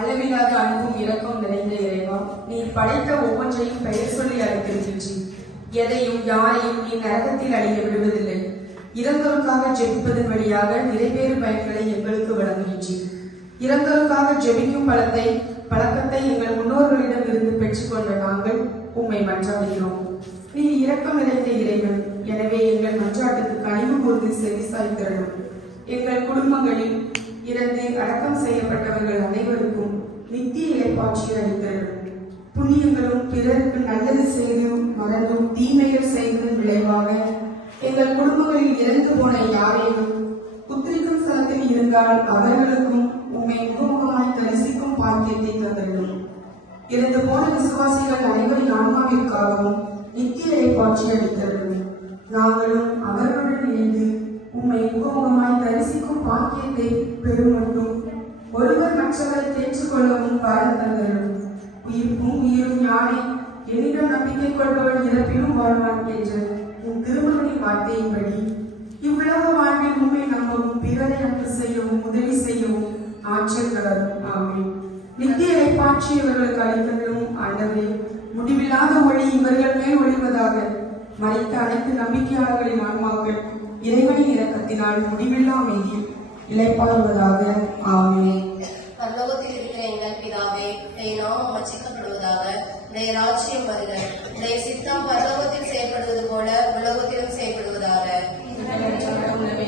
எல்லையில்லாத அன்பும் இரக்கம் நிறைந்த இறைவா நீ படைத்த ஒவ்வொன்றையும் பெயர் சொல்லி அழைத்திருக்கின்றீர் எதையும் யாரையும் நீ நரகத்தில் அழிய விடுவதில்லை. இறந்தோருக்காக ஜெபிப்பதன் வழியாக நிறைவேறு பயன்களை எங்களுக்கு வழங்குகின்றீர் இறந்தோருக்காக ஜெபிக்கும் பலத்தை பழக்கத்தை எங்கள் முன்னோர்களிடம் இருந்து பெற்றுக்கொண்ட நாங்கள் உம்மை மன்றாடுகிறோம். நீ இரக்கம் நிறைந்த இறைவன் எனவே எங்கள் மன்றாட்டுக்கு கனிவு கூர்ந்து செவி சாய்த்திரணும். எங்கள் குடும்பங்களில் இறந்து அடக்கம் செய்யப்பட்டவர்கள் அனைவருக்கும் நித்திய இலைப்பாட்சி அளித்தரணும் புண்ணியங்களும் பிறருக்கு நல்லது செய்தும் மறந்தும் தீமைகள் செய்ததும் விளைவாக எங்கள் குடும்பங்களில் இறந்து போன யாரையும் புத்திரிக்கும் ஸ்தலத்தில் இருந்தால் அவர்களுக்கும் உண்மை முகமுகமாய் தரிசிக்கும் பாக்கியத்தை தந்தள்ளும் இறந்து போன விசுவாசிகள் அனைவரின் ஆன்மாவிற்காகவும் நித்திய ஏற்பாட்சி அளித்தருளும். நாங்களும் வாழ்க்கை பெருமட்டும். ஒருவர் மற்றவரை தேற்றுக்கொள்ளவும் வரம் தந்தருளும் உயிர்ப்பும் உயிரும் யானை என்னிடம் நம்பிக்கை கொள்பவன் இறப்பிலும் வாழ்வான் என்ற உன் திருமணத்தின் வார்த்தையின்படி இவ்வுலக வாழ்வில் உண்மை நம்பவும் பிறரை அன்பு செய்யவும் உதவி செய்யவும் ஆற்றல் வளரும். ஆமே நித்திய இறைப்பாட்சி இவர்களுக்கு அளித்தவரும் முடிவில்லாத ஒளி இவர்கள் மேல் ஒளிவதாக மறைத்த அனைத்து நம்பிக்கையாளர்களின் ஆன்மாக்கள் இறைவனின் இறக்கத்தினால் முடிவில்லா அமைதியில் இளைப்பாறுவதாக. ஆமென். பரலோகத்தில் இருக்கிற எங்கள் பிதாவே உடைய நாமம் அச்சிக்கப்படுவதாக உடைய ராஜ்யம் வருக. உடைய சித்தம் பரலோகத்தில் செயல்படுவது போல உலகத்திலும் செயல்படுவதாக. உணவை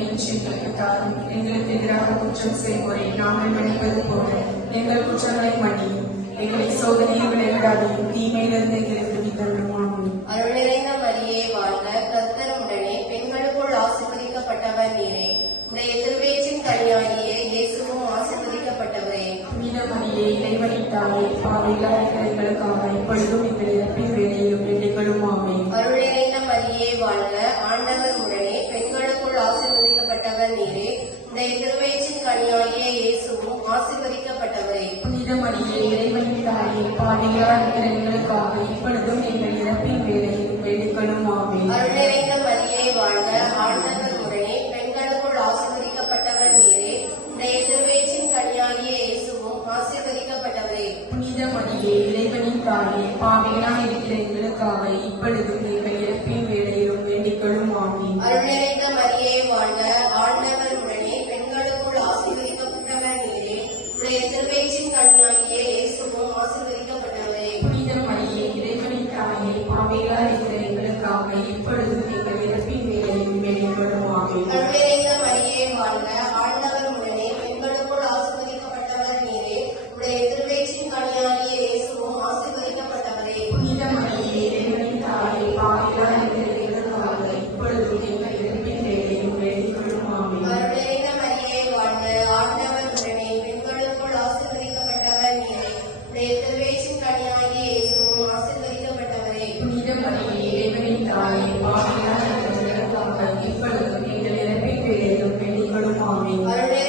எங்களுக்கு எதிராக குற்றம் செய்வோரை. நாங்கள் மன்னிப்பது போல எங்கள் குற்றங்களை மன்னியும் எங்களை சோதனையில் விளைவிடாதையும் தீமையிலிருந்து எங்களுக்கு வித்தருமாகும் அருள் நிறைந்த மரியே வாழ்க கர்த்தர் உடனே பெண்களுக்குள் ஆசீர்வதிக்கப்பட்டவர் நீரே உடைய திருவேற்றின் கனியாகிய இயேசுவும் ஆசீர்வதிக்கப்பட்டவரே புனித மரியே தாயே பாவையில்லாத எங்களுக்காக இப்பொழுதும் எங்கள் இறப்பின் வேலையிலும் எண்ணிகளும் ஆமே அருள் நிறைந்த மரியே வாழ்க. ஆண்டவர் உடனே பெண்களுக்குள் ஆசீர்வதிக்கப்பட்டவர் நீரே. உடைய திருவேற்றின் கனியாகிய இயேசுவும் ஆசீர்வதிக்கப்பட்டவரே. புனித மரியே இறைவனின் தாயே எங்களுக்காக இப்பொழுதும் எங்கள் இறப்பின் வேலையிலும் எண்ணிகளும் ஆமே அருள் நிறைந்த மரியே வாழ்க ஆண்டவர் உடனே பெண்களுக்குள் ஆசீர்வதிக்கப்பட்டவர் நீரே உடைய திருவேற்றின் கனியாகிய இயேசுவும் ஆசீர்வதிக்கப்பட்டவரே புனித மரியே இறைவனின் தாயே பாவையிலான இருக்கிற எங்களுக்காக இப்பொழுதும் எங்கள் இறப்பின் வேலையிலும் வேண்டிக்கொள்ளும். ஆமே அருள் நிறைந்த மரியே வாழ்க. ஆண்டவர் உடனே பெண்களுக்குள் ஆசீர்வதிக்கப்பட்டவர் நீரே. உடைய திருவேற்றின் கண்ணியாகிய இயேசுவும் ஆசீர்வதிக்கப்பட்ட Amen. Amen.